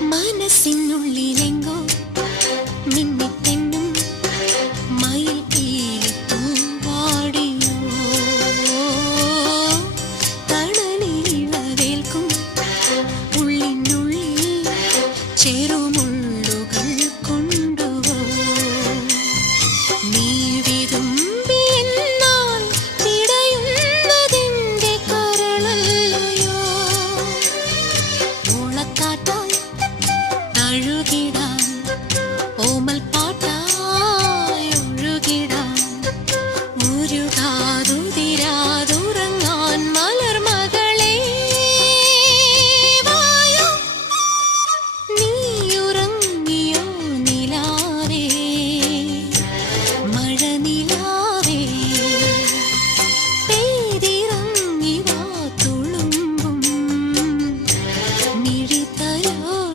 മനസ്സിനുള്ളിലെങ്കോ മിന്നിത്തെന്നും മയിൽ പീലി പൂവാടിയോ തണലിളവേൽക്കും ഉള്ളിനുള്ളിൽ ചെറുമുള്ളുകൾ കൊണ്ടുവോ നീ വിതുമ്പി എന്നാൽ പിടയുന്നതിൻ്റെ കരളല്ലയോ ഓളക്കാറ്റായി തഴുകിട